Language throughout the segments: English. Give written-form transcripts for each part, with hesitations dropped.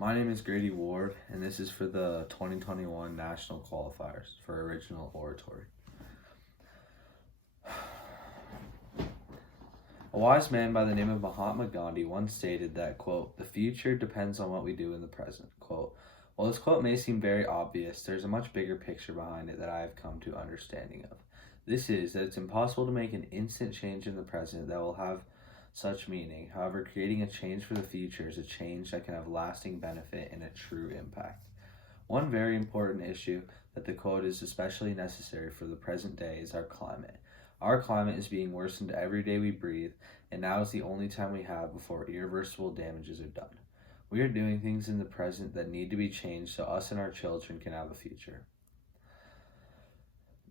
My name is Grady Ward, and this is for the 2021 National Qualifiers for Original Oratory. A wise man by the name of Mahatma Gandhi once stated that, quote, "the future depends on what we do in the present," quote. While this quote may seem very obvious, there's a much bigger picture behind it that I have come to understanding of. This is that it's impossible to make an instant change in the present that will have such meaning. However, creating a change for the future is a change that can have lasting benefit and a true impact. One very important issue that the quote is especially necessary for the present day is our climate. Our climate is being worsened every day we breathe, and now is the only time we have before irreversible damages are done. We are doing things in the present that need to be changed so us and our children can have a future.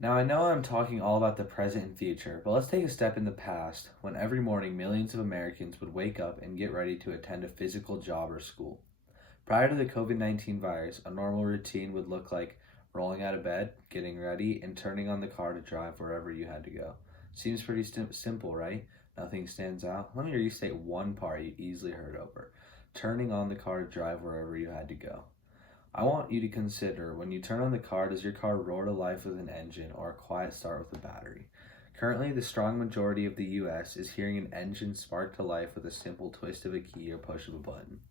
Now, I know I'm talking all about the present and future, but let's take a step in the past when every morning millions of Americans would wake up and get ready to attend a physical job or school. Prior to the COVID-19 virus, a normal routine would look like rolling out of bed, getting ready, and turning on the car to drive wherever you had to go. Seems pretty simple, right? Nothing stands out. Let me restate one part you easily heard over. Turning on the car to drive wherever you had to go. I want you to consider, when you turn on the car, does your car roar to life with an engine or a quiet start with a battery? Currently, the strong majority of the US is hearing an engine spark to life with a simple twist of a key or push of a button.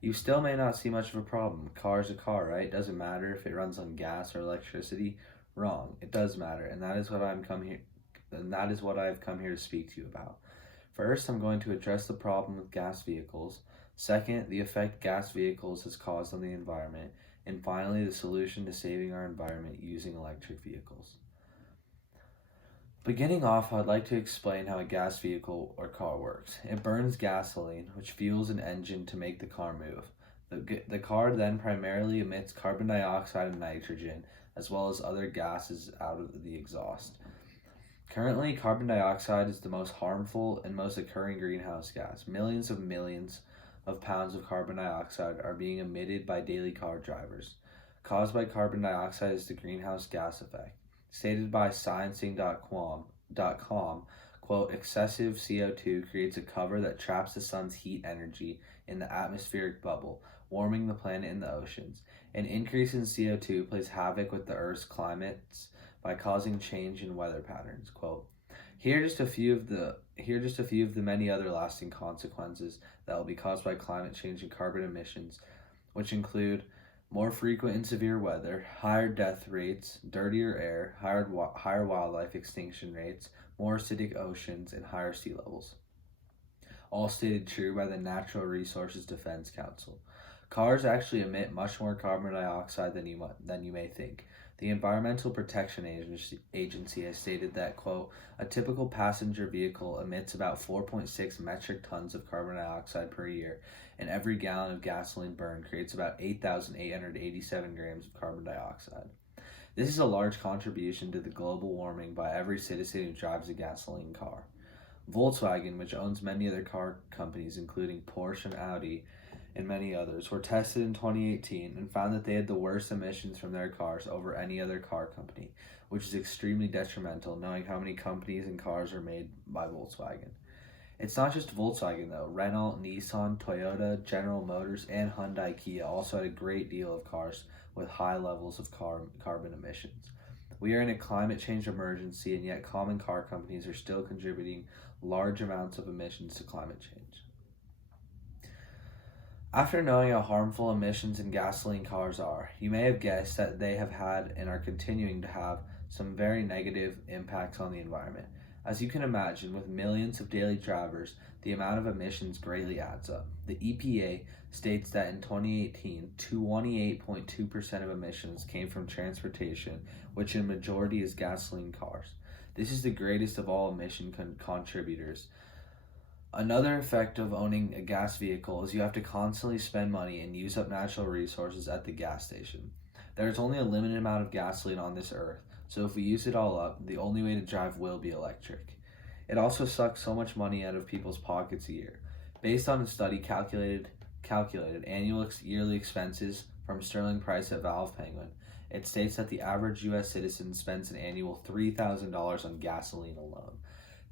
You still may not see much of a problem. Car's a car, right? Doesn't matter if it runs on gas or electricity. Wrong. It does matter, and that is what I've come here to speak to you about. First, I'm going to address the problem with gas vehicles. Second, the effect gas vehicles has caused on the environment. And finally, the solution to saving our environment using electric vehicles. Beginning off, I'd like to explain how a gas vehicle or car works. It burns gasoline, which fuels an engine to make the car move. The car then primarily emits carbon dioxide and nitrogen, as well as other gases out of the exhaust. Currently, carbon dioxide is the most harmful and most occurring greenhouse gas. Millions of pounds of carbon dioxide are being emitted by daily car drivers. Caused by carbon dioxide is the greenhouse gas effect. Stated by sciencing.com, quote, "excessive CO2 creates a cover that traps the sun's heat energy in the atmospheric bubble, warming the planet and the oceans. An increase in CO2 plays havoc with the Earth's climates by causing change in weather patterns," quote. Here are just a few of the many other lasting consequences that will be caused by climate change and carbon emissions, which include more frequent and severe weather, higher death rates, dirtier air, higher wildlife extinction rates, more acidic oceans, and higher sea levels. All stated true by the Natural Resources Defense Council. Cars actually emit much more carbon dioxide than you may think. The Environmental Protection Agency has stated that, quote, "a typical passenger vehicle emits about 4.6 metric tons of carbon dioxide per year, and every gallon of gasoline burned creates about 8,887 grams of carbon dioxide. This is a large contribution to the global warming by every citizen who drives a gasoline car." Volkswagen, which owns many other car companies, including Porsche and Audi, and many others, were tested in 2018 and found that they had the worst emissions from their cars over any other car company, which is extremely detrimental knowing how many companies and cars are made by Volkswagen. It's not just Volkswagen though. Renault, Nissan, Toyota, General Motors, and Hyundai Kia also had a great deal of cars with high levels of carbon emissions. We are in a climate change emergency, and yet common car companies are still contributing large amounts of emissions to climate change. After knowing how harmful emissions in gasoline cars are, you may have guessed that they have had and are continuing to have some very negative impacts on the environment. As you can imagine, with millions of daily drivers, the amount of emissions greatly adds up. The EPA states that in 2018, 28.2% of emissions came from transportation, which in majority is gasoline cars. This is the greatest of all emission contributors. Another effect of owning a gas vehicle is you have to constantly spend money and use up natural resources at the gas station. There is only a limited amount of gasoline on this earth, so if we use it all up, the only way to drive will be electric. It also sucks so much money out of people's pockets a year. Based on a study calculated annual yearly expenses from Sterling Price at Valve Penguin, it states that the average U.S. citizen spends an annual $3,000 on gasoline alone.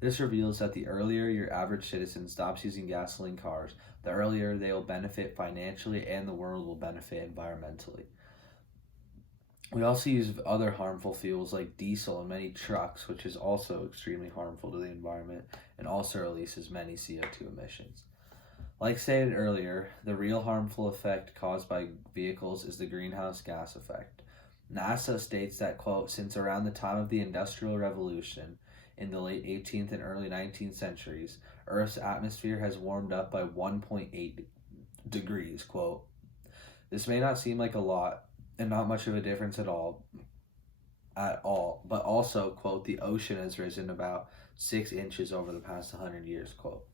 This reveals that the earlier your average citizen stops using gasoline cars, the earlier they will benefit financially and the world will benefit environmentally. We also use other harmful fuels like diesel in many trucks, which is also extremely harmful to the environment and also releases many CO2 emissions. Like stated earlier, the real harmful effect caused by vehicles is the greenhouse gas effect. NASA states that, quote, since around the time of the Industrial Revolution in the late 18th and early 19th centuries, Earth's atmosphere has warmed up by 1.8 degrees, quote. This may not seem like a lot and not much of a difference at all, but also, quote, the ocean has risen about 6 inches over the past 100 years, quote.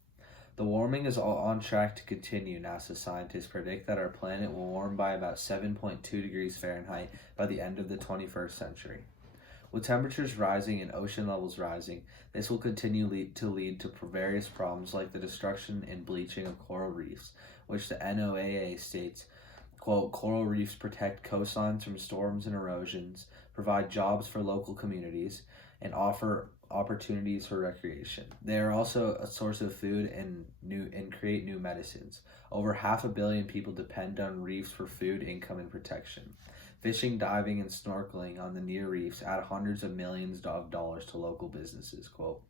The warming is all on track to continue. NASA scientists predict that our planet will warm by about 7.2 degrees Fahrenheit by the end of the 21st century. With temperatures rising and ocean levels rising, this will continue to lead to various problems like the destruction and bleaching of coral reefs, which the NOAA states, quote, coral reefs protect coastlines from storms and erosions, provide jobs for local communities, and offer opportunities for recreation. They are also a source of food and create new medicines. Over 500 million people depend on reefs for food, income, and protection. Fishing, diving, and snorkeling on the near reefs add hundreds of millions of dollars to local businesses, quote.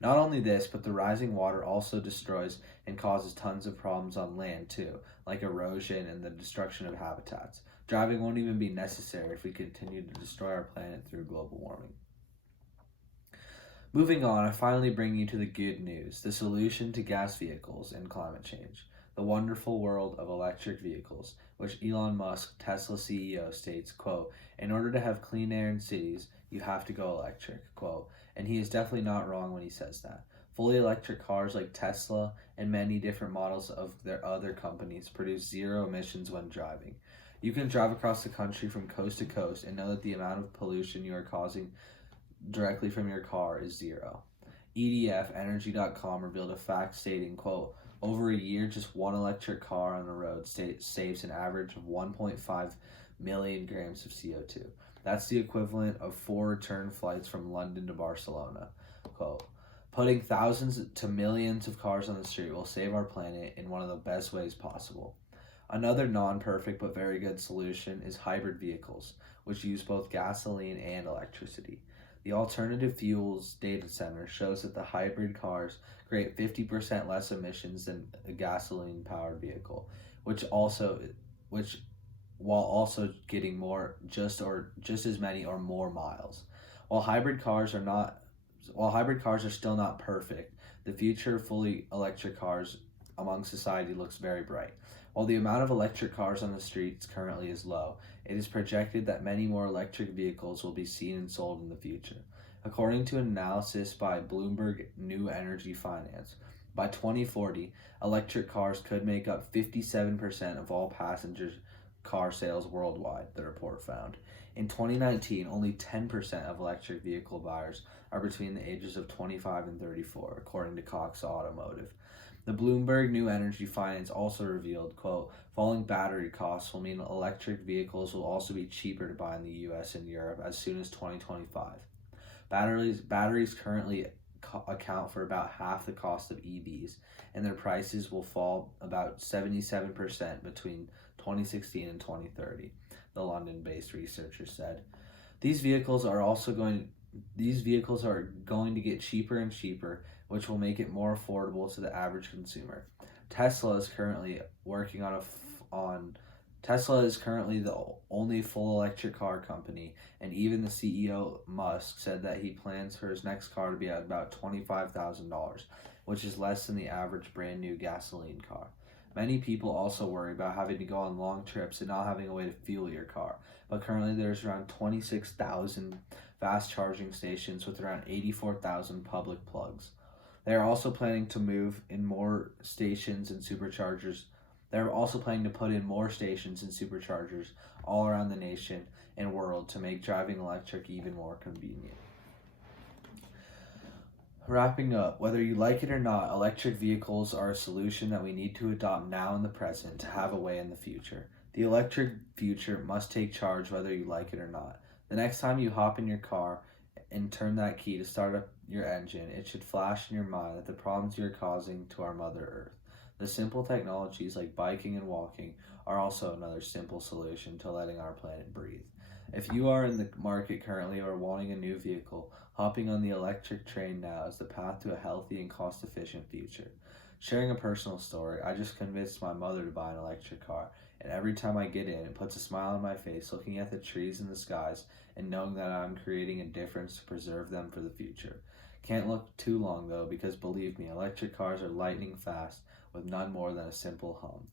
Not only this, but the rising water also destroys and causes tons of problems on land too, like erosion and the destruction of habitats. Driving won't even be necessary if we continue to destroy our planet through global warming. Moving on, I finally bring you to the good news, the solution to gas vehicles and climate change, the wonderful world of electric vehicles, which Elon Musk, Tesla CEO, states, quote, in order to have clean air in cities, you have to go electric, quote, and he is definitely not wrong when he says that. Fully electric cars like Tesla and many different models of their other companies produce zero emissions when driving. You can drive across the country from coast to coast and know that the amount of pollution you are causing directly from your car is zero. EDF Energy.com revealed a fact stating, quote, over a year, just one electric car on the road saves an average of 1.5 million grams of CO2. That's the equivalent of 4 return flights from London to Barcelona. Quote, putting thousands to millions of cars on the street will save our planet in one of the best ways possible. Another non-perfect but very good solution is hybrid vehicles, which use both gasoline and electricity. The Alternative Fuels Data Center shows that the hybrid cars create 50% less emissions than a gasoline-powered vehicle, which while also getting just as many or more miles. While hybrid cars are still not perfect, the future of fully electric cars among society looks very bright. While the amount of electric cars on the streets currently is low, it is projected that many more electric vehicles will be seen and sold in the future. According to an analysis by Bloomberg New Energy Finance, by 2040, electric cars could make up 57% of all passenger car sales worldwide, the report found. In 2019, only 10% of electric vehicle buyers are between the ages of 25 and 34, according to Cox Automotive. The Bloomberg New Energy Finance also revealed, quote, falling battery costs will mean electric vehicles will also be cheaper to buy in the US and Europe as soon as 2025. Batteries currently account for about half the cost of EVs, and their prices will fall about 77% between 2016 and 2030, the London-based researcher said. These vehicles are going to get cheaper and cheaper, which will make it more affordable to the average consumer. Tesla is currently the only full electric car company, and even the CEO Musk said that he plans for his next car to be at about $25,000, which is less than the average brand new gasoline car. Many people also worry about having to go on long trips and not having a way to fuel your car, but currently there's around 26,000 fast charging stations with around 84,000 public plugs. They are also planning to move in more stations and superchargers. They're also planning to put in more stations and superchargers all around the nation and world to make driving electric even more convenient. Wrapping up, whether you like it or not, electric vehicles are a solution that we need to adopt now in the present to have a way in the future. The electric future must take charge whether you like it or not. The next time you hop in your car and turn that key to start up your engine, it should flash in your mind that the problems you're causing to our Mother Earth. The simple technologies like biking and walking are also another simple solution to letting our planet breathe. If you are in the market currently or wanting a new vehicle, hopping on the electric train now is the path to a healthy and cost efficient future. Sharing a personal story, I just convinced my mother to buy an electric car, and every time I get in, it puts a smile on my face looking at the trees and the skies and knowing that I'm creating a difference to preserve them for the future. Can't look too long though, because believe me, electric cars are lightning fast with none more than a simple hum.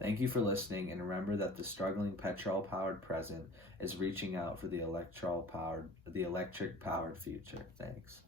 Thank you for listening, and remember that the struggling petrol-powered present is reaching out for the electric-powered future. Thanks.